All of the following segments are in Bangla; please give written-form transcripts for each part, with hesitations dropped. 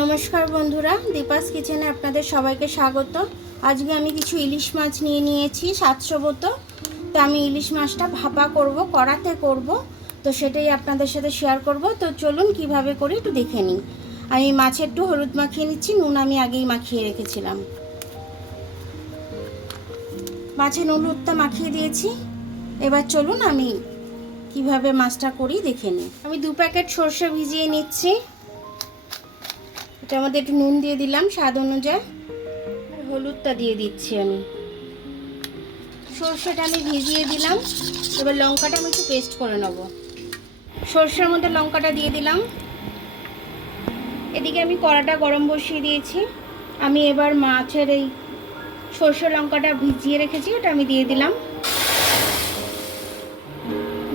নমস্কার বন্ধুরা, দীপাস কিচেনে আপনাদের সবাইকে স্বাগত। আজকে আমি কিছু ইলিশ মাছ নিয়ে নিয়েছি 700 মতো। তো আমি ইলিশ মাছটা ভাপা করব, কড়াতে করব, তো সেটাই আপনাদের সাথে শেয়ার করব। তো চলুন কিভাবে করি একটু দেখে নিই। আমি মাছে একটু হলুদ মাখিয়ে নিচ্ছি, নুন আমি আগেই মাখিয়ে রেখেছিলাম। মাছে নুন হলুদটা মাখিয়ে দিয়েছি। এবার চলুন আমি কিভাবে মাছটা করি দেখে নিই। আমি 2 প্যাকেট সরষে ভিজিয়ে নিচ্ছি। এটার মধ্যে একটু নুন দিয়ে দিলাম স্বাদ অনুযায়ী, আর হলুদটা দিয়ে দিচ্ছি। আমি সর্ষেটা আমি ভিজিয়ে দিলাম। এবার লঙ্কাটা আমি একটু পেস্ট করে নেব। সর্ষের মধ্যে লঙ্কাটা দিয়ে দিলাম। এদিকে আমি কড়াটা গরম বসিয়ে দিয়েছি। আমি এবার মাছের এই সর্ষে লঙ্কাটা ভিজিয়ে রেখেছি, ওটা আমি দিয়ে দিলাম।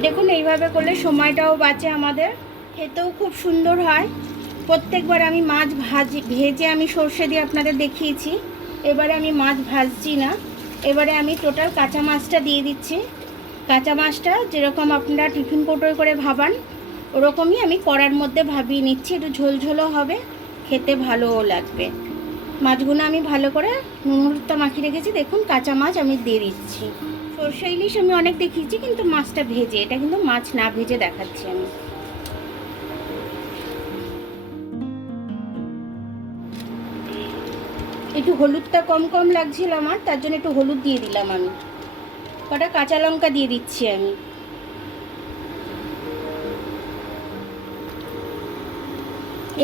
দেখুন, এইভাবে করলে সময়টাও বাঁচে আমাদের, খেতেও খুব সুন্দর হয়। প্রত্যেকবার আমি মাছ ভেজে আমি সর্ষে দিয়ে আপনাদের দেখিয়েছি। এবারে আমি মাছ ভাজছি না, এবারে আমি টোটাল কাঁচা মাছটা দিয়ে দিচ্ছি। কাঁচা মাছটা যেরকম আপনারা টিফিন কৌটোয় করে ভাবান, ওরকমই আমি কড়ার মধ্যে ভাবিয়ে নিচ্ছি। একটু ঝোলঝোলও হবে, খেতে ভালোও লাগবে। মাছগুলো আমি ভালো করে নুন হলুদটা মাখিয়ে রেখেছি। দেখুন, কাঁচা মাছ আমি দিয়ে দিচ্ছি। সর্ষে ইলিশ আমি অনেক দেখিয়েছি, কিন্তু মাছটা ভেজে, এটা কিন্তু মাছ না ভেজে দেখাচ্ছি আমি। একটু হলুদটা কম কম লাগছিল আমার, তার জন্য একটু হলুদ দিয়ে দিলাম। আমি কটা কাঁচা লঙ্কা দিয়ে দিচ্ছি। আমি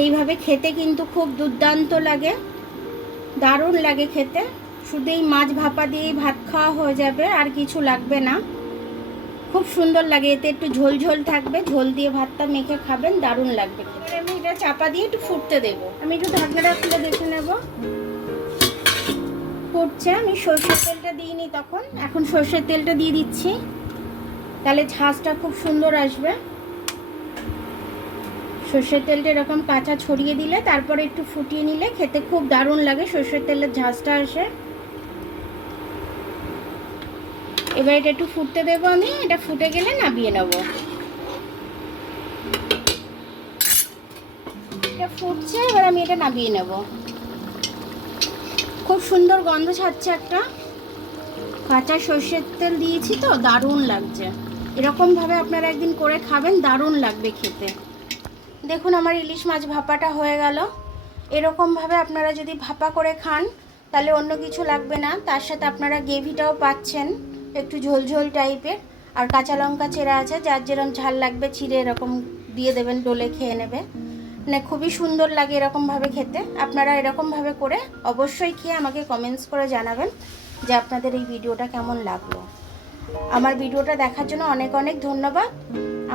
এইভাবে খেতে কিন্তু খুব দুর্দান্ত লাগে, দারুণ লাগে খেতে। শুধু এই মাছ ভাপা দিয়েই ভাত খাওয়া হয়ে যাবে, আর কিছু লাগবে না। খুব সুন্দর লাগে, এতে একটু ঝোল ঝোল থাকবে, ঝোল দিয়ে ভাতটা মেখে খাবেন, দারুণ লাগবে। এবার আমি এটা চাপা দিয়ে একটু ফুটতে দেবো। আমি একটু ঢাকনাটা খুলে দেখে নেব। ফুটছে, আমি সরষের তেলটা দিইনি তখন, এখন সরষের তেলটা দিয়ে দিচ্ছি, তাহলে ঝাঁঝটা খুব সুন্দর আসবে। সরষের তেলটা এরকম কাঁচা ছড়িয়ে দিলে, তারপরে একটু ফুটিয়ে নিলে খেতে খুব দারুণ লাগে, সরষের তেলের ঝাঁঝটা আসে। এবার এটা একটু ফুটতে দেবো আমি, এটা ফুটে গেলে নামিয়ে নেব। এটা ফুটছে, এবার আমি এটা নামিয়ে নেব। খুব সুন্দর গন্ধ ছাড়ছে একটা, কাঁচা সরষের তেল দিয়েছি তো, দারুণ লাগছে। এরকমভাবে আপনারা একদিন করে খাবেন, দারুণ লাগবে খেতে। দেখুন, আমার ইলিশ মাছ ভাপাটা হয়ে গেল। এরকমভাবে আপনারা যদি ভাপা করে খান, তাহলে অন্য কিছু লাগবে না। তার সাথে আপনারা গ্রেভিটাও পাচ্ছেন, একটু ঝোলঝোল টাইপের। আর কাঁচা লঙ্কা চেরা আছে, যার যেরকম ঝাল লাগবে চিড়ে এরকম দিয়ে দেবেন, ডলে খেয়ে নেবে। মানে খুবই সুন্দর লাগে এরকমভাবে খেতে। আপনারা এরকমভাবে করে অবশ্যই খেয়ে আমাকে কমেন্টস করে জানাবেন যে আপনাদের এই ভিডিওটা কেমন লাগলো। আমার ভিডিওটা দেখার জন্য অনেক অনেক ধন্যবাদ।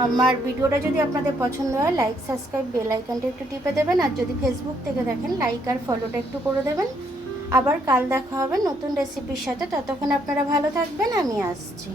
আমার ভিডিওটা যদি আপনাদের পছন্দ হয়, লাইক সাবস্ক্রাইব বেল আইকনটা একটু টিপে দেবেন। আর যদি ফেসবুক থেকে দেখেন, লাইক আর ফলোটা একটু করে দেবেন। আবার কাল দেখা হবে নতুন রেসিপির সাথে। ততক্ষণ আপনারা ভালো থাকবেন, আমি আসছি।